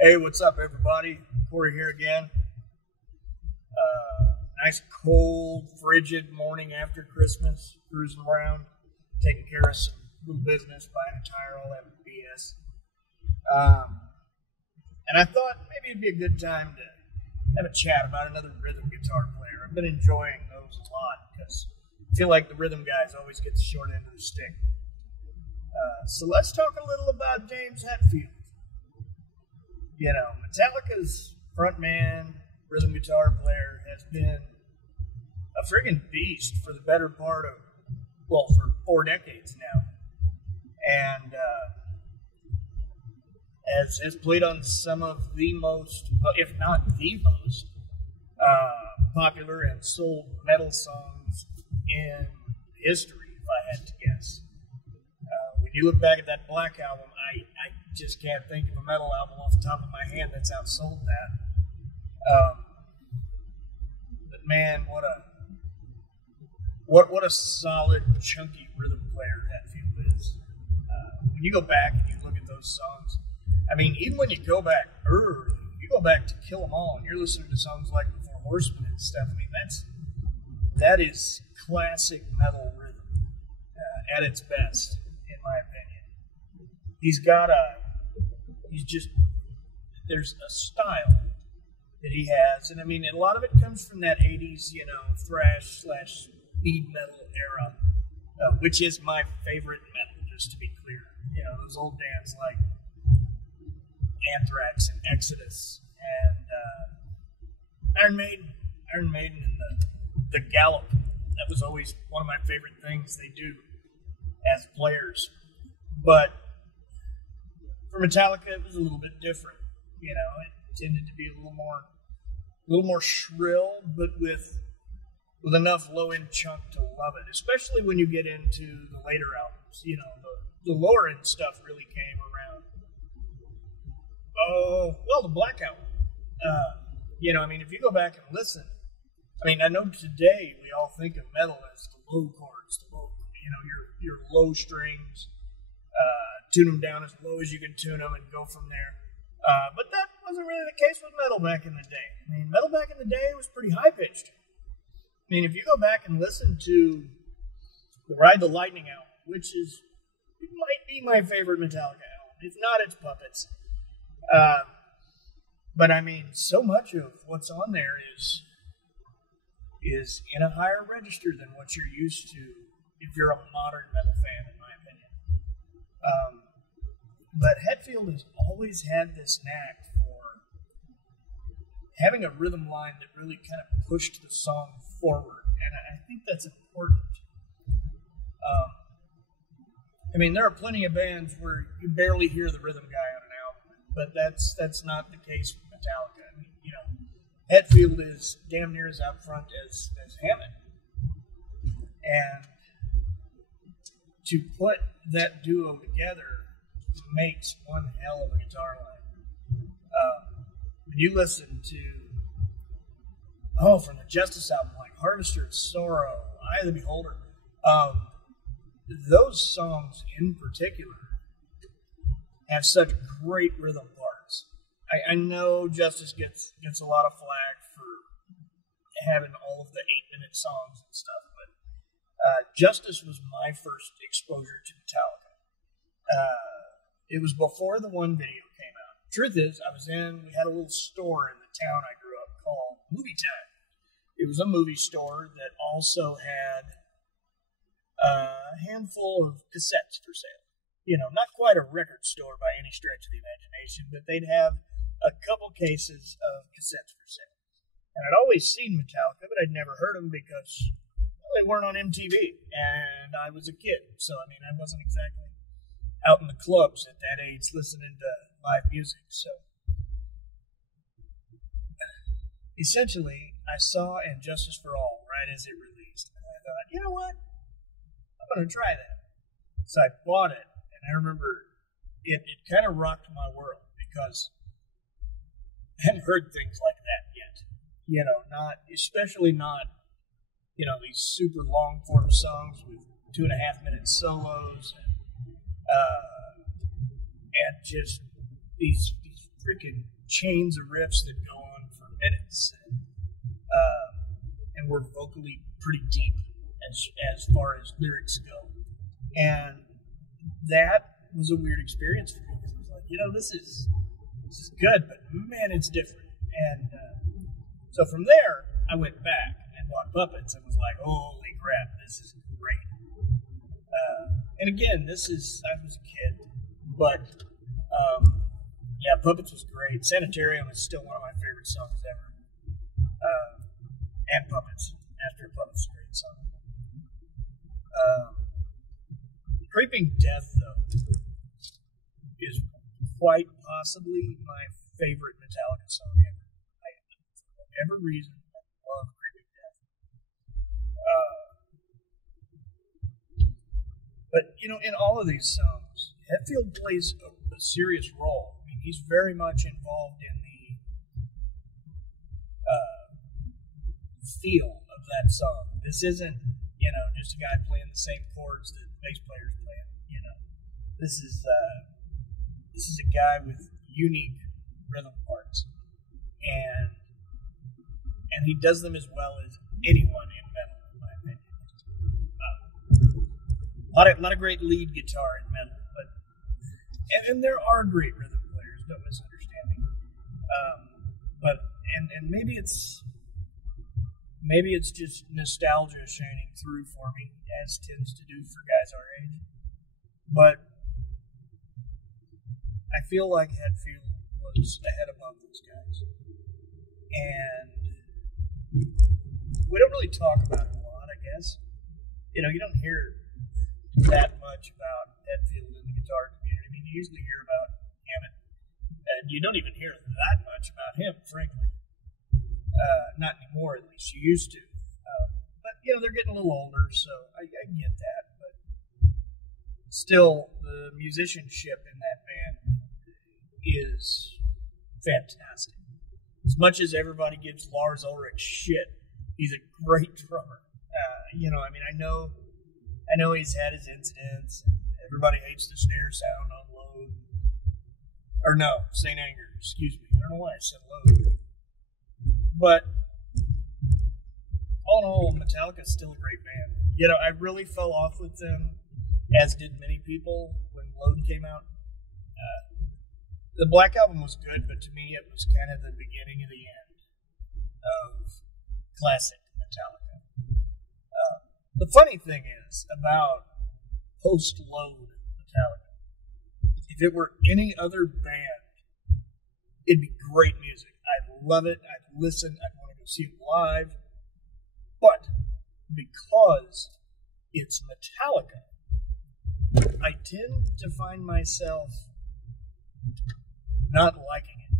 Hey, what's up, everybody? Corey here again. Nice, cold, frigid morning after Christmas, cruising around, taking care of some little business, buying a tire, all that BS. And I thought maybe it'd be a good time to have a chat about another rhythm guitar player. I've been enjoying those a lot because I feel like the rhythm guys always get the short end of the stick. So let's talk a little about James Hetfield. You know, Metallica's frontman, rhythm guitar player, has been a friggin' beast for the better part of, for 4 decades now. And has played on some of the most, if not the most, popular and sold metal songs in history, if I had to guess. When you look back at that Black album, I just can't think of a metal album off the top of my head that's outsold that. But man, what a solid, chunky rhythm player Hetfield is. When you go back and you look at those songs, I mean, even when you go back early, you go back to Kill 'Em All, and you're listening to songs like The Four Horsemen and stuff. I mean, that is classic metal rhythm at its best, in my opinion. There's a style that he has, and I mean, a lot of it comes from that 80s, thrash / speed metal era, which is my favorite metal, just to be clear. Those old bands like Anthrax and Exodus and Iron Maiden and the Gallop. That was always one of my favorite things they do as players. But for Metallica, it was a little bit different. It tended to be a little more shrill, but with enough low-end chunk to love it, especially when you get into the later albums. The lower-end stuff really came around. The Black Album. If you go back and listen, I know today we all think of metal as the low chords, your low strings, tune them down as low as you can tune them and go from there. But that wasn't really the case with metal back in the day. Metal back in the day was pretty high-pitched. If you go back and listen to the Ride the Lightning album, which might be my favorite Metallica album. If not, it's Puppets. But so much of what's on there is in a higher register than what you're used to if you're a modern metal fan, in my opinion. But Hetfield has always had this knack for having a rhythm line that really kind of pushed the song forward, and I think that's important. There are plenty of bands where you barely hear the rhythm guy on an album, but that's not the case with Metallica. Hetfield is damn near as out front as Hammond, and to put that duo together makes one hell of a guitar line. When you listen to, from the Justice album, like Harvester of Sorrow, Eye of the Beholder, those songs in particular have such great rhythm parts. I know Justice gets a lot of flack for having all of the 8-minute songs and stuff, but Justice was my first exposure to Metallica. It was before the One video came out. Truth is, we had a little store in the town I grew up called Movie Time. It was a movie store that also had a handful of cassettes for sale. Not quite a record store by any stretch of the imagination, but they'd have a couple cases of cassettes for sale. And I'd always seen Metallica, but I'd never heard them because they weren't on MTV, and I was a kid. So, I wasn't exactly out in the clubs at that age listening to live music. So, essentially, I saw And Justice for All right as it released, and I thought, you know what? I'm going to try that. So I bought it, and I remember it kind of rocked my world because I hadn't heard things like that yet. Especially not these super long form songs with 2.5-minute solos and just these freaking chains of riffs that go on for minutes, and we're vocally pretty deep as far as lyrics go. And that was a weird experience for me, because it was like, this is good, but man, it's different. And so from there, I went back and bought Puppets and was like, holy crap, this is great. And again, I was a kid, but yeah, Puppets was great. Sanitarium is still one of my favorite songs ever. And Puppets. After Puppets is a great song. Creeping Death, though, is quite possibly my favorite Metallica song ever. For whatever reason, I love Creeping Death. But, in all of these songs, Hetfield plays a serious role. I mean, he's very much involved in the feel of that song. This isn't, just a guy playing the same chords that bass players play. This is a guy with unique rhythm parts, and he does them as well as anyone in metal, in my opinion. A lot of great lead guitar in metal, but and there are great rhythm players. Don't misunderstand me. But maybe it's just nostalgia shining through for me, as tends to do for guys our age. But I feel like Hetfield was ahead above those guys. And we don't really talk about it a lot, I guess. You don't hear that much about Hetfield in the guitar community. I mean, you usually hear about Hammett, and you don't even hear that much about him, frankly. Not anymore, at least. You used to. But, they're getting a little older, so I get that. But still, the musicianship in that band is fantastic. As much as everybody gives Lars Ulrich shit, he's a great drummer. I know he's had his incidents. Everybody hates the snare sound on Load. Or no, St. Anger, excuse me. I don't know why I said Load. But all in all, Metallica's still a great band. I really fell off with them, as did many people, when Load came out. The Black Album was good, but to me it was kind of the beginning of the end of classic Metallica. The funny thing is about post-Load Metallica, if it were any other band, it'd be great music. I'd love it. I'd listen. I'd want to go see it live. But because it's Metallica, I tend to find myself not liking it.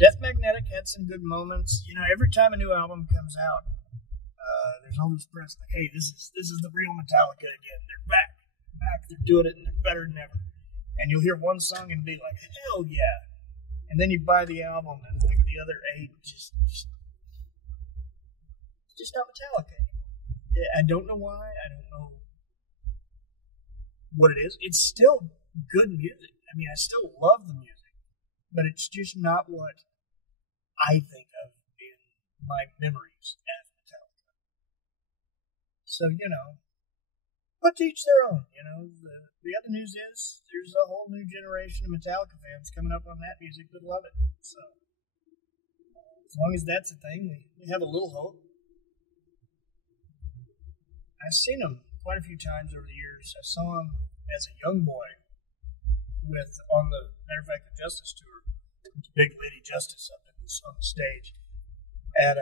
Death Magnetic had some good moments. Every time a new album comes out, there's all this press like, hey, this is the real Metallica again. They're back. They're doing it, and they're better than ever. And you'll hear one song and be like, hell yeah. And then you buy the album, and like the other 8, just not Metallica anymore. I don't know why. I don't know what it is. It's still good music. I mean, I still love the music, but it's just not what I think of in my memories as Metallica. So, but to each their own, The other news is there's a whole new generation of Metallica fans coming up on that music that love it. So, as long as that's a thing, we have a little hope. I've seen him quite a few times over the years. I saw him as a young boy on the Justice tour, Big Lady Justice up on the stage at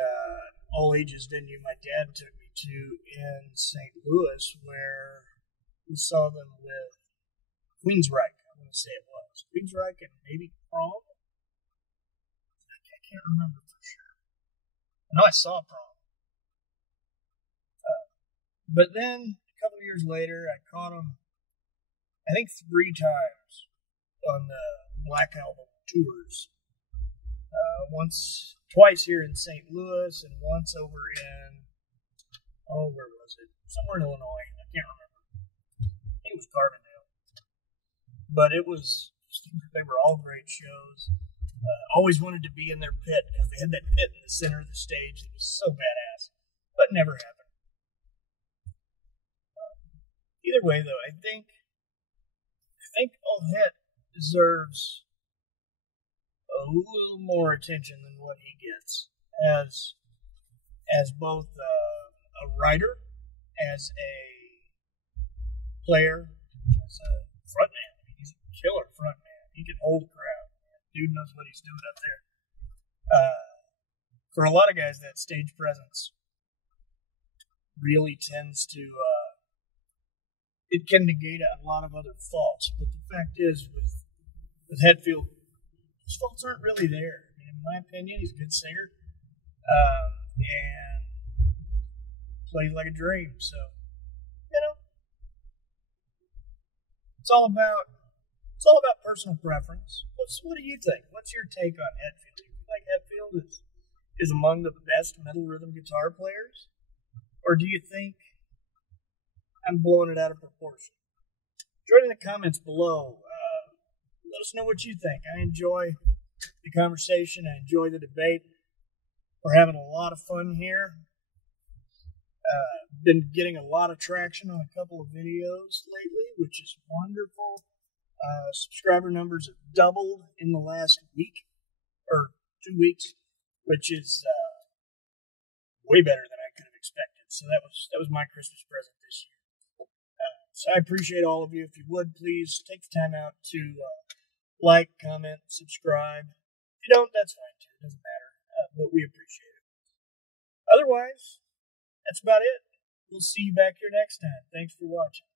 all ages venue my dad took me to in St. Louis, where we saw them with Queensryche. I want to say it was Queensryche and maybe Prom. I can't remember for sure. I know I saw Prom. But then, a couple of years later, I caught him, I think 3 times on the Black Album tours. Twice here in St. Louis, and once over in, where was it? Somewhere in Illinois. I can't remember. I think it was Carbondale. But it was They were all great shows. Always wanted to be in their pit because they had that pit in the center of the stage that was so badass, but never happened. Either way, though, I think All Het deserves a little more attention than what he gets as both a writer, as a player, as a frontman. I mean, he's a killer frontman. He can hold a crowd. Dude knows what he's doing up there. For a lot of guys, that stage presence really tends to it can negate a lot of other faults. But the fact is, with Hetfield, his faults aren't really there. In my opinion, he's a good singer and plays like a dream. So, it's all about personal preference. What do you think? What's your take on Hetfield? Do you feel like Hetfield is among the best metal rhythm guitar players, or do you think I'm blowing it out of proportion? Join in the comments below. Let us know what you think. I enjoy the conversation. I enjoy the debate. We're having a lot of fun here. Been getting a lot of traction on a couple of videos lately, which is wonderful. Subscriber numbers have doubled in the last week or 2 weeks, which is way better than I could have expected. So that was my Christmas present this year. So I appreciate all of you. If you would, please take the time out to like, comment, subscribe. If you don't, that's fine too. It doesn't matter. But we appreciate it. Otherwise, that's about it. We'll see you back here next time. Thanks for watching.